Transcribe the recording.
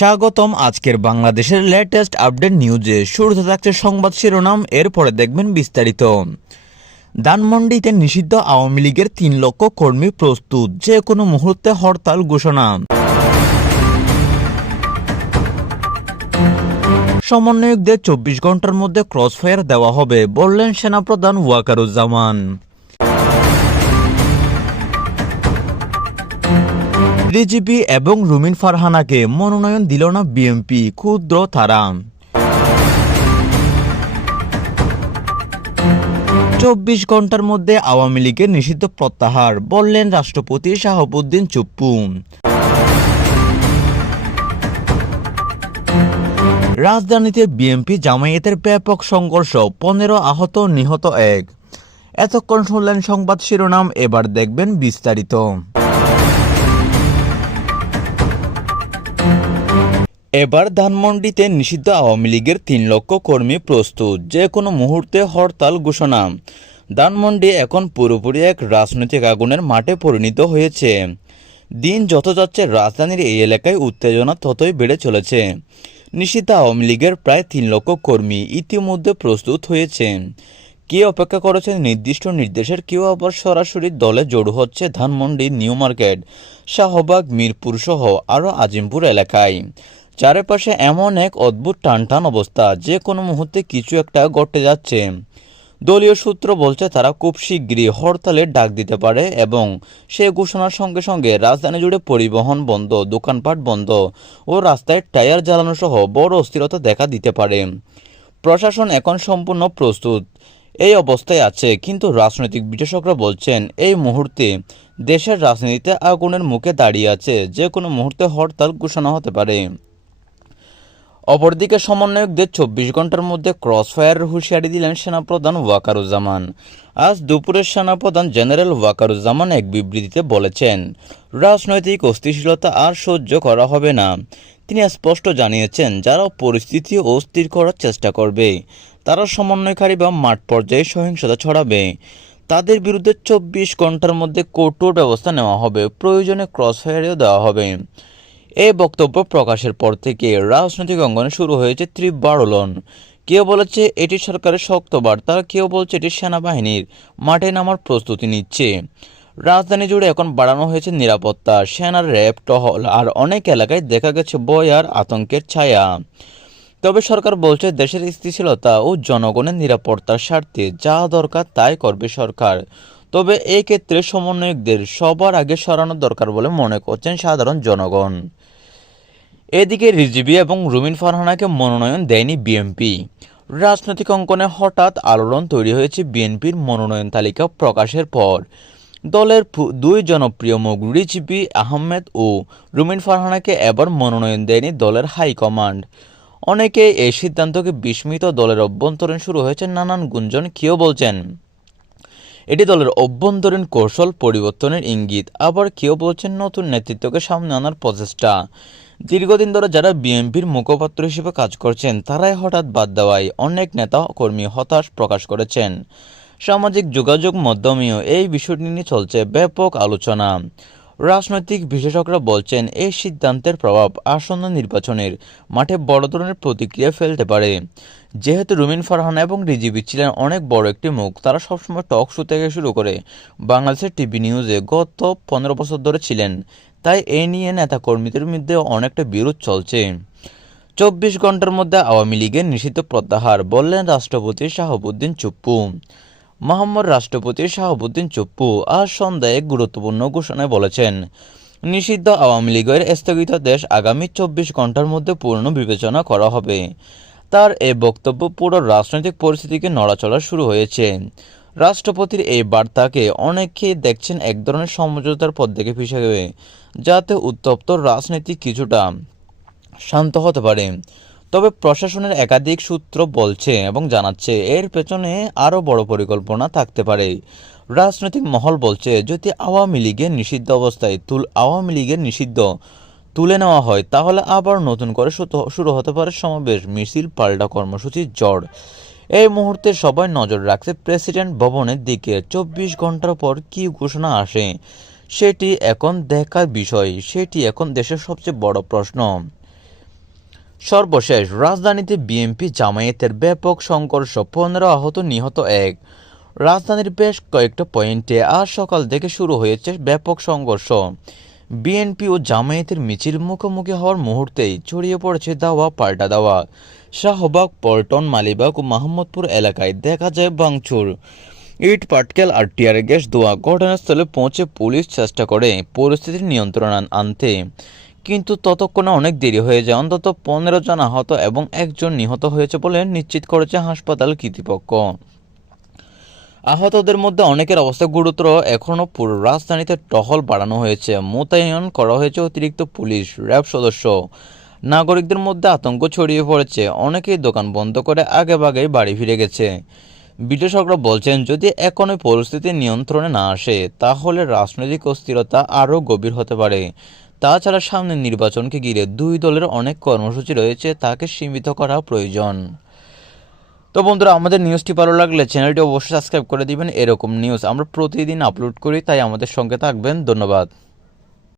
স্বাগতম আজকের বাংলাদেশের লেটেস্ট আপডেট নিউজে শুরুতে থাকছে সংবাদ শিরোনাম, এরপরে দেখবেন বিস্তারিত। ধানমন্ডিতে নিষিদ্ধ আওয়ামী লীগের তিন লক্ষ কর্মী প্রস্তুত যে কোনো মুহূর্তে হরতাল ঘোষণা। সমন্বয়কদের চব্বিশ ঘণ্টার মধ্যে ক্রসফায়ার দেওয়া হবে, বললেন সেনাপ্রধান ওয়াকারুজ্জামান। ডিজিপি এবং রুমিন ফারহানাকে মনোনয়ন দিল না বিএমপি ক্ষুদ্র তারা চব্বিশ ঘণ্টার মধ্যে আওয়ামী লীগের নিষিদ্ধ প্রত্যাহার, বললেন রাষ্ট্রপতি শাহাবুদ্দিন চুপ্পু। রাজধানীতে বিএনপি জামায়াতের ব্যাপক সংঘর্ষ, পনেরো আহত, নিহত এক। এতক্ষণ শুনলেন সংবাদ শিরোনাম, এবার দেখবেন বিস্তারিত। এবার ধানমন্ডিতে নিষিদ্ধ আওয়ামী লীগের তিন লক্ষ কর্মী প্রস্তুত যে কোনো মুহূর্তে হরতাল ঘোষণা। ধানমন্ডি এখন পুরোপুরি এক রাজনৈতিক আগুনের মাঠে পরিণত হয়েছে। দিন যত যাচ্ছে, রাজধানীর এই এলাকায় উত্তেজনা ততই বেড়ে চলেছে। নিষিদ্ধ আওয়ামী লীগের প্রায় তিন লক্ষ কর্মী ইতিমধ্যে প্রস্তুত হয়েছে। কে অপেক্ষা করেছেন নির্দিষ্ট নির্দেশের কেউ আবার সরাসরি দলে জড়ো হচ্ছে ধানমন্ডি নিউ মার্কেট, শাহবাগ, মিরপুর সহ আরও আজিমপুর এলাকায়। চারপাশে এমন এক অদ্ভুত টানটান অবস্থা, যে কোনো মুহূর্তে কিছু একটা ঘটে যাচ্ছে। দলীয় সূত্র বলছে, তারা খুব শীঘ্রই হরতালের ডাক দিতে পারে এবং সে ঘোষণার সঙ্গে সঙ্গে রাজধানী জুড়ে পরিবহন বন্ধ, দোকানপাট বন্ধ ও রাস্তায় টায়ার জ্বালানো সহ বড় অস্থিরতা দেখা দিতে পারে। প্রশাসন এখন সম্পূর্ণ প্রস্তুত। এই অবস্থায় আছে, কিন্তু রাজনৈতিক বিশ্লেষকরা বলছেন, এই মুহূর্তে দেশের রাজনীতিতে আগুনের মুখে দাঁড়িয়ে আছে, যে কোনো মুহূর্তে হরতাল ঘোষণা হতে পারে। অপরদিকে সমন্বয়কদের চব্বিশ ঘণ্টার মধ্যে ক্রসফায়ারের হুঁশিয়ারি দিলেন সেনাপ্রধান ওয়াকারুজ্জামান। আজ দুপুরের সেনাপ্রধান জেনারেল ওয়াকারুজ্জামান এক বিবৃতিতে বলেছেন, রাজনৈতিক অস্থিতিশীলতা আর সহ্য করা হবে না। তিনি স্পষ্ট জানিয়েছেন, যারা পরিস্থিতি অস্থির করার চেষ্টা করবে, তারা সমন্বয়কারী বা মাঠ পর্যায়ে সহিংসতা ছড়াবে। তাদের বিরুদ্ধে চব্বিশ ঘণ্টার মধ্যে কঠোর ব্যবস্থা নেওয়া হবে, প্রয়োজনে ক্রসফায়ারেও দেওয়া হবে। এই বক্তব্য প্রকাশের পর থেকে রাজনৈতিক অঙ্গনে শুরু হয়েছে তীব্র আলোড়ন কেউ বলেছে, এটি সরকারের শক্ত বার্তা, কেউ বলছে এটি সেনাবাহিনীর মাঠে নামার প্রস্তুতি নিচ্ছে। রাজধানী জুড়ে এখন বাড়ানো হয়েছে নিরাপত্তা, সেনার র্যাব, টহল, আর অনেক এলাকায় দেখা গেছে বয় আর আতঙ্কের ছায়া। তবে সরকার বলছে, দেশের স্থিতিশীলতা ও জনগণের নিরাপত্তার স্বার্থে যা দরকার তাই করবে সরকার। তবে এই ক্ষেত্রে সমন্বয়কদের সবার আগে সরানো দরকার বলে মনে করছেন সাধারণ জনগণ। এদিকে রিজিবি এবং রুমিন ফারহানাকে মনোনয়ন দেয়নি বিএনপি। রাজনৈতিক অঙ্কনে হঠাৎ আলোড়ন তৈরি হয়েছে বিএনপির মনোনয়ন তালিকা প্রকাশের পর। দলের দুই জনপ্রিয় মুখ রিজিবি, আহমেদ ও রুমিন ফারহানাকে এবার মনোনয়ন দেয়নি দলের হাইকমান্ড অনেকে এই সিদ্ধান্তকে বিস্মিত দলের অভ্যন্তরীণ শুরু হয়েছে নানান গুঞ্জন কেউ বলছেন? এটি দলের অভ্যন্তরীণ কৌশল পরিবর্তনের ইঙ্গিত। আবার কেউ বলছেন নতুন নেতৃত্বকে সামনে আনার প্রচেষ্টা। দীর্ঘদিন ধরে যারা বিএনপির মুখপাত্র হিসেবে কাজ করছেন, তারাই হঠাৎ বাদ দেওয়ায় অনেক নেতা কর্মী হতাশ প্রকাশ করেছেন। সামাজিক যোগাযোগ মাধ্যমেও এই বিষয়টি নিয়ে চলছে ব্যাপক আলোচনা। রাজনৈতিক বিশেষজ্ঞরা বলছেন এই সিদ্ধান্তের প্রভাব আসন্ন নির্বাচনের মাঠে বড় ধরনের প্রতিক্রিয়া ফেলতে পারে। যেহেতু রুমিন ফারহানা এবং রিজিবি ছিলেন অনেক বড় একটি মুখ, তারা সবসময় টক শো থেকে শুরু করে বাংলাদেশের টিভি নিউজে গত পনেরো বছর ধরে ছিলেন। তাই এ নিয়ে নেতাকর্মীদের মধ্যে অনেকটা বিরোধ চলছে। চব্বিশ ঘণ্টার মধ্যে আওয়ামী লীগের নিষিদ্ধ প্রত্যাহার, বললেন রাষ্ট্রপতি শাহাবুদ্দিন চুপ্পু। মোহাম্মদ রাষ্ট্রপতি শাহাবুদ্দিন চপ্পু আজ সন্ধ্যায় এক গুরুত্বপূর্ণ ঘোষণায় বলেছেন, নিষিদ্ধ আওয়ামী লীগের স্থগিতাদেশ আগামী চব্বিশ ঘণ্টার মধ্যে পূর্ণ বিবেচনা করা হবে। তার এই বক্তব্য পুরো রাজনৈতিক পরিস্থিতিকে নড়াচড়া শুরু হয়েছে। রাষ্ট্রপতির এই বার্তাকে অনেকেই দেখছেন এক ধরনের সমঝোতার পদ্ধতি হিসেবে যাতে উত্তপ্ত রাজনীতি কিছুটা শান্ত হতে পারে। তবে প্রশাসনের একাধিক সূত্র বলছে এবং জানাচ্ছে, এর পেছনে আরও বড় পরিকল্পনা থাকতে পারে। রাজনৈতিক মহল বলছে, যদি আওয়ামী লীগের নিষিদ্ধ অবস্থায় তুল আওয়ামী লীগের নিষিদ্ধ তুলে নেওয়া হয়, তাহলে আবার নতুন করে শুরু- হতে পারে সমাবেশ, মিছিল, পাল্টা কর্মসূচির ঝড় এই মুহূর্তে সবাই নজর রাখছে প্রেসিডেন্ট ভবনের দিকে। চব্বিশ ঘণ্টার পর কি ঘোষণা আসে, সেটি এখন দেখার বিষয়। সেটি এখন দেশের সবচেয়ে বড় প্রশ্ন। সর্বশেষ, রাজধানীতে বিএনপি জামায়াতের ব্যাপক সংঘর্ষ, পনেরো আহত, নিহত এক। রাজধানীর বেশ কয়েকটা পয়েন্টে আজ সকাল থেকে শুরু হয়েছে ব্যাপক সংঘর্ষ। বিএনপি ও জামায়াতের মিছিল মুখোমুখি হওয়ার মুহূর্তেই ছড়িয়ে পড়েছে দাওয়া, পাল্টা দাওয়া। শাহবাগ, পল্টন, মালিবাগ ও মাহমুদপুর এলাকায় দেখা যায় ভাঙচুর। ইট, পাটকেল আর টিয়ার গ্যাস দোয়া ঘটনাস্থলে পৌঁছে পুলিশ চেষ্টা করে পরিস্থিতির নিয়ন্ত্রণ আনতে। কিন্তু ততক্ষণে অনেক দেরি হয়ে যায়। অন্তত পনেরো জন আহত এবং একজন নিহত হয়েছে বলে নিশ্চিত করেছে হাসপাতাল কর্তৃপক্ষ। আহতদের মধ্যে অনেকের অবস্থা গুরুতর। এখনও পুরো রাজধানীতে টহল বাড়ানো হয়েছে। মোতায়েন করা হয়েছে অতিরিক্ত পুলিশ, র্যাব সদস্য। নাগরিকদের মধ্যে আতঙ্ক ছড়িয়ে পড়েছে। অনেকেই দোকান বন্ধ করে আগে বাগেই বাড়ি ফিরে গেছে। বিশ্লেষকরা বলছেন, যদি এখনই পরিস্থিতি নিয়ন্ত্রণে না আসে, তাহলে রাজনৈতিক অস্থিরতা আরও গভীর হতে পারে। তাছাড়া সামনের নির্বাচনকে ঘিরে দুই দলের অনেক কর্মসূচি রয়েছে, তাকে সীমিত করা প্রয়োজন। তো বন্ধুরা, আমাদের নিউজটি ভালো লাগলে চ্যানেলটি অবশ্যই সাবস্ক্রাইব করে দিবেন, এরকম নিউজ আমরা প্রতিদিন আপলোড করি, তাই আমাদের সঙ্গে থাকবেন, ধন্যবাদ।